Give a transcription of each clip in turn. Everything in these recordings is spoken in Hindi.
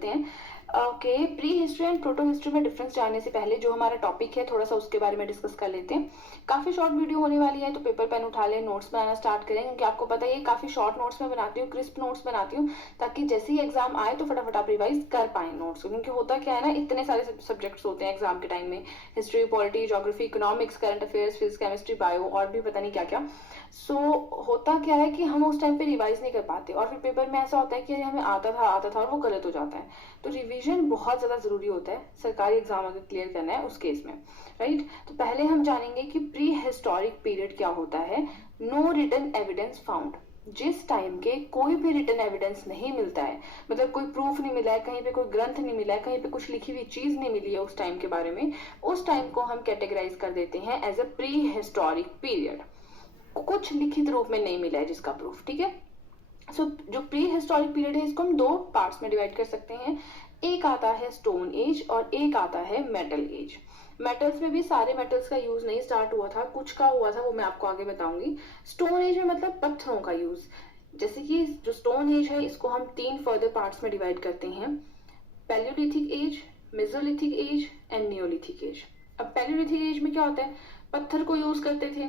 चलते हैं। Okay, pre history and proto history में डिफरेंस जानने से पहले जो हमारा टॉपिक है थोड़ा सा उसके बारे में डिस्कस कर लेते हैं। काफ़ी शॉर्ट वीडियो होने वाली है, तो पेपर पेन उठा लें, नोट्स बनाना स्टार्ट करें, क्योंकि आपको पता है काफ़ी शॉर्ट नोट्स में बनाती हूँ, क्रिस्प नोट्स बनाती हूँ, ताकि जैसे ही एग्जाम आए तो फटाफट आप रिवाइज कर पाएँ नोट्स। क्योंकि होता क्या है ना, इतने सारे सब्जेक्ट्स होते हैं एग्जाम के टाइम में, history, polity, geography, economics, current affairs, physics, chemistry, bio और भी पता नहीं क्या क्या। सो होता क्या है कि हम उस टाइम पे रिवाइज नहीं कर पाते, और फिर पेपर में ऐसा होता है कि हमें आता था और वो गलत हो जाता है। तो रिवीजन बहुत ज़्यादा ज़रूरी होता है सरकारी एग्जाम अगर क्लियर करना है उस केस में, राइट। तो पहले हम जानेंगे कि प्री हिस्टोरिक पीरियड क्या होता है। नो रिटन एविडेंस फाउंड, जिस टाइम के कोई भी रिटन एविडेंस नहीं मिलता है, मतलब कोई प्रूफ नहीं मिला है, कहीं पे कोई ग्रंथ नहीं मिला है, कहीं पे कुछ लिखी हुई चीज नहीं मिली है उस टाइम के बारे में, उस टाइम को हम कैटेगराइज कर देते हैं as a prehistoric period. कुछ लिखित रूप में नहीं मिला है जिसका प्रूफ, ठीक है। सो जो प्री हिस्टोरिक पीरियड है इसको हम दो पार्ट्स में डिवाइड कर सकते हैं। एक आता है स्टोन एज और एक आता है मेटल एज। मेटल्स में भी सारे मेटल्स का यूज नहीं स्टार्ट हुआ था, कुछ का हुआ था, वो मैं आपको आगे बताऊंगी। स्टोन एज में मतलब पत्थरों का यूज। जैसे कि जो स्टोन एज है इसको हम तीन फर्दर पार्ट्स में डिवाइड करते हैं: paleolithic age, mesolithic age and neolithic age. अब पैलियोलिथिक एज में क्या होता है, पत्थर को यूज करते थे,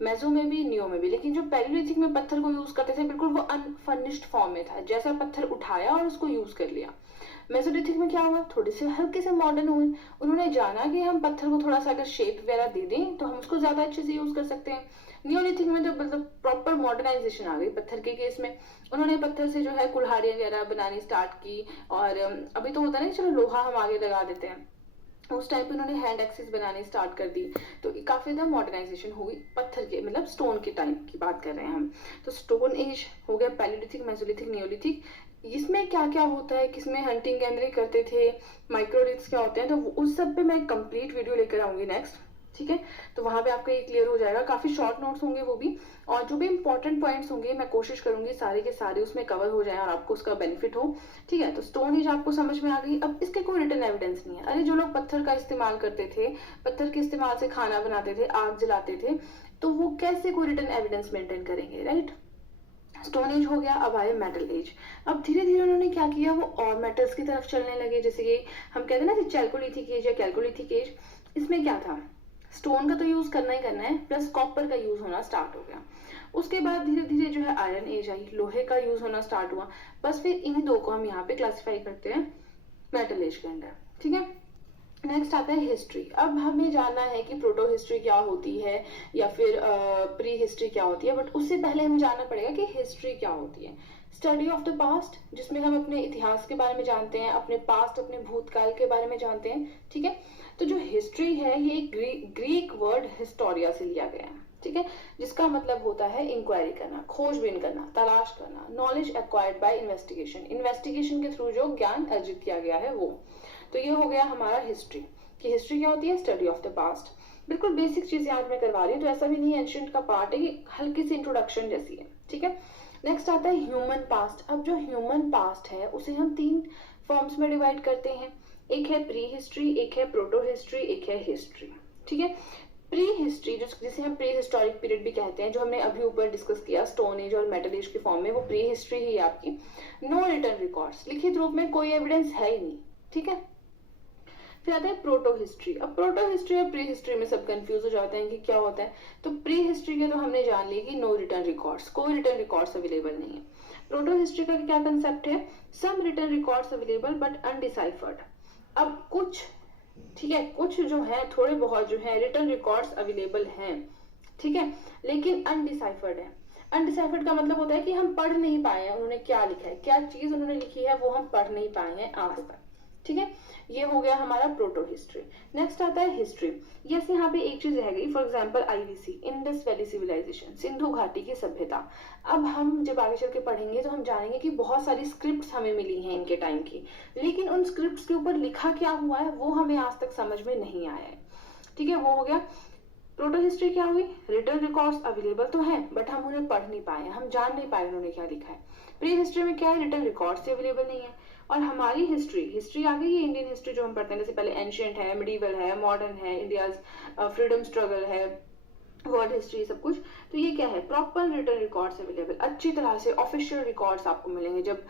मेजो में भी नियो में भी, लेकिन जो पैलियोलिथिक में पत्थर को यूज करते थे बिल्कुल वो अनफर्निश्ड फॉर्म में था, जैसा पत्थर उठाया और उसको यूज कर लिया। मेसोलिथिक में क्या हुआ, थोड़े से हल्के से मॉडर्न हुए, उन्होंने जाना कि हम पत्थर को थोड़ा सा अगर शेप वगैरह दे दें तो हम उसको ज्यादा अच्छे से यूज कर सकते हैं। नियोलिथिक में तो मतलब प्रॉपर मॉडर्नाइजेशन आ गई पत्थर के केस में, उन्होंने पत्थर से जो है कुल्हाड़ियां वगैरह बनानी स्टार्ट की। और अभी तो होता है ना, चलो लोहा हम आगे लगा देते हैं, उस टाइम पे उन्होंने हैंड एक्सिस बनानी स्टार्ट कर दी। तो काफी ज्यादा मॉडर्नाइजेशन हुई पत्थर के, मतलब स्टोन के टाइम की बात कर रहे हैं हम। तो स्टोन एज हो गया, पैलियोलिथिक, मेसोलिथिक, नियोलिथिक। इसमें क्या क्या होता है, किसमें हंटिंग गैदरिंग करते थे, माइक्रोलिथ्स क्या होते हैं, तो उस सब पे मैं कंप्लीट वीडियो लेकर आऊंगी नेक्स्ट, ठीक है। तो वहां पे आपका ये क्लियर हो जाएगा, काफी शॉर्ट नोट्स होंगे वो भी, और जो भी इंपॉर्टेंट पॉइंट्स होंगे मैं कोशिश करूंगी सारे के सारे उसमें कवर हो जाए और आपको उसका बेनिफिट हो, ठीक है। तो स्टोन एज आपको समझ में आ गई। अब इसके कोई रिटन एविडेंस नहीं है। अरे जो लोग पत्थर का इस्तेमाल करते थे, पत्थर के इस्तेमाल से खाना बनाते थे, आग जलाते थे, तो वो कैसे कोई रिटन एविडेंस मेंटेन करेंगे, राइट। स्टोन एज हो गया। अब आए मेटल एज। अब धीरे धीरे उन्होंने क्या किया, वो और मेटल्स की तरफ चलने लगे, जैसे कि हम कहते हैं ना चैल्कोलिथिक एज या कैल्कोलिथिक एज। इसमें क्या था, स्टोन का तो यूज करना ही करना है, प्लस कॉपर का यूज होना स्टार्ट हो गया। उसके बाद धीरे धीरे जो है आयरन एज आई, लोहे का यूज होना स्टार्ट हुआ। बस फिर इन दो को हम यहाँ पे क्लासिफाई करते हैं मेटल एज के अंदर, ठीक है। नेक्स्ट आता है हिस्ट्री। अब हमें जानना है कि प्रोटो हिस्ट्री क्या होती है या फिर प्री हिस्ट्री क्या होती है, बट उससे पहले हमें जानना पड़ेगा कि हिस्ट्री क्या होती है। स्टडी ऑफ द पास्ट, जिसमें हम अपने इतिहास के बारे में जानते हैं, अपने पास्ट, अपने भूतकाल के बारे में जानते हैं, ठीक है। तो जो हिस्ट्री है ये ग्रीक वर्ड हिस्टोरिया से लिया गया है, ठीक है, जिसका मतलब होता है इंक्वायरी करना, खोजबीन करना, तलाश करना, knowledge acquired by investigation, investigation के थ्रू जो ज्ञान अर्जित किया गया है वो। तो ये हो गया हमारा हिस्ट्री, कि हिस्ट्री क्या होती है, स्टडी ऑफ द पास्ट। बिल्कुल बेसिक चीजें आज मैं करवा रही हूँ, तो ऐसा भी नहीं है एंशिएंट का पार्ट है, ये हल्की सी इंट्रोडक्शन जैसी है, ठीक है। नेक्स्ट आता है ह्यूमन पास्ट। अब जो ह्यूमन पास्ट है उसे हम तीन फॉर्म्स में डिवाइड करते हैं, एक है प्री हिस्ट्री, एक है प्रोटो हिस्ट्री, एक है हिस्ट्री, ठीक है। प्री हिस्ट्री जिसे हम प्री हिस्टोरिक पीरियड भी कहते हैं, जो हमने अभी ऊपर डिस्कस किया स्टोन एज और मेटल एज के फॉर्म में, वो प्री हिस्ट्री ही है आपकी। नो रिटन रिकॉर्ड्स, लिखित रूप में कोई एविडेंस है ही नहीं, ठीक है। फिर आता है प्रोटो हिस्ट्री। अब प्रोटो हिस्ट्री और प्री हिस्ट्री में सब कंफ्यूज हो जाते हैं कि क्या होता है। तो प्री हिस्ट्री के तो हमने जान लिया कि नो रिटर्न रिकॉर्ड्स, कोई रिटर्न रिकॉर्ड्स अवेलेबल नहीं है। प्रोटो हिस्ट्री का क्या कंसेप्ट है, some return records available but अनडिसाइफर्ड। अब कुछ, ठीक है, कुछ जो है थोड़े बहुत जो है रिटर्न रिकॉर्ड्स अवेलेबल हैं, ठीक है, लेकिन अनडिसाइफर्ड है। अनडिसाइफर्ड का मतलब होता है कि हम पढ़ नहीं पाए हैं उन्होंने क्या लिखा है, क्या चीज उन्होंने लिखी है वो हम पढ़ नहीं पाए हैं आज तक, ठीक है। ये हो गया हमारा प्रोटो हिस्ट्री। नेक्स्ट आता है हिस्ट्री। यस, यहाँ पे एक चीज रह गई, for example IVC, Indus valley civilisation, Sindhu घाटी की सभ्यता। अब हम जब आगे चल के पढ़ेंगे तो हम जानेंगे कि बहुत सारी स्क्रिप्ट्स हमें मिली हैं इनके टाइम की, लेकिन उन स्क्रिप्ट्स के ऊपर लिखा क्या हुआ है वो हमें आज तक समझ में नहीं आया है, ठीक है। वो हो गया प्रोटो हिस्ट्री। क्या हुई, रिटर्न रिकॉर्ड्स अवेलेबल तो हैं बट हम उन्हें पढ़ नहीं पाए, हम जान नहीं पाए उन्होंने क्या लिखा है। प्री हिस्ट्री में क्या है, रिटर्न रिकॉर्ड्स अवेलेबल नहीं है। और हमारी हिस्ट्री आ गई है इंडियन हिस्ट्री जो हम पढ़ते हैं, जैसे पहले एंशियंट है, मिडीवल है, मॉडर्न है, इंडियाज फ्रीडम स्ट्रगल है, वर्ल्ड हिस्ट्री सब कुछ। तो ये क्या है, प्रॉपर रिटर्न रिकॉर्ड्स अवेलेबल, अच्छी तरह से ऑफिशियल रिकॉर्ड्स आपको मिलेंगे। जब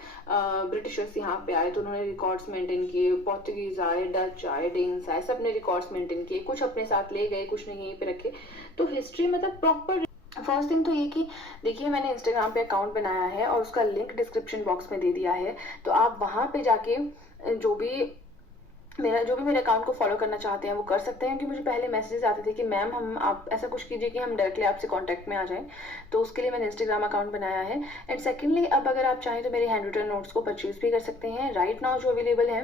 ब्रिटिशर्स यहाँ पे आए तो उन्होंने रिकॉर्ड्स मेंटेन किए, पोर्तुगीज आए, डच आए, डेन्स आए, सब ने रिकॉर्ड्स मेंटेन किए, कुछ अपने साथ ले गए, कुछ ने यहीं पे रखे। तो हिस्ट्री मतलब प्रॉपर। फर्स्ट थिंग तो ये कि देखिए मैंने इंस्टाग्राम पे अकाउंट बनाया है और उसका लिंक डिस्क्रिप्शन बॉक्स में दे दिया है, तो आप वहाँ पे जाके जो भी मेरे अकाउंट को फॉलो करना चाहते हैं वो कर सकते हैं। क्योंकि मुझे पहले मैसेजेस आते थे कि मैम हम आप ऐसा कुछ कीजिए कि हम डायरेक्टली आपसे कांटेक्ट में आ जाएं, तो उसके लिए मैंने इंस्टाग्राम अकाउंट बनाया है। एंड सेकेंडली अब अगर आप चाहें तो मेरे हैंड रिटन नोट्स को परचेज भी कर सकते हैं। राइट नाउ जो अवेलेबल है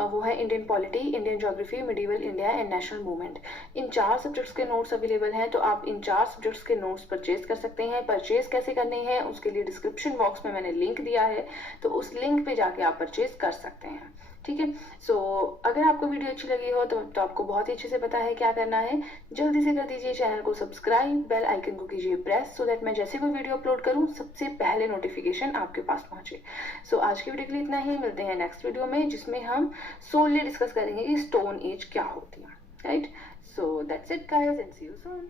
वो है Indian polity, Indian geography, medieval India and national movement. In 4 subjects के नोट्स अवेलेबल हैं, तो आप इन 4 सब्जेक्ट्स के नोट्स परचेज कर सकते हैं। परचेज कैसे करने हैं उसके लिए डिस्क्रिप्शन बॉक्स में मैंने लिंक दिया है, तो उस लिंक पे जाके आप परचेज कर सकते हैं। ठीक है, सो अगर आपको वीडियो अच्छी लगी हो तो आपको बहुत ही अच्छे से पता है क्या करना है। जल्दी से कर दीजिए चैनल को सब्सक्राइब, बेल आइकन को कीजिए प्रेस, सो दैट मैं जैसे कोई वीडियो अपलोड करूं सबसे पहले नोटिफिकेशन आपके पास पहुंचे। सो आज की वीडियो के लिए इतना ही, मिलते हैं नेक्स्ट वीडियो में जिसमें हम सोलली डिस्कस करेंगे कि स्टोन एज क्या होती है। Right, so that's it guys and see you soon.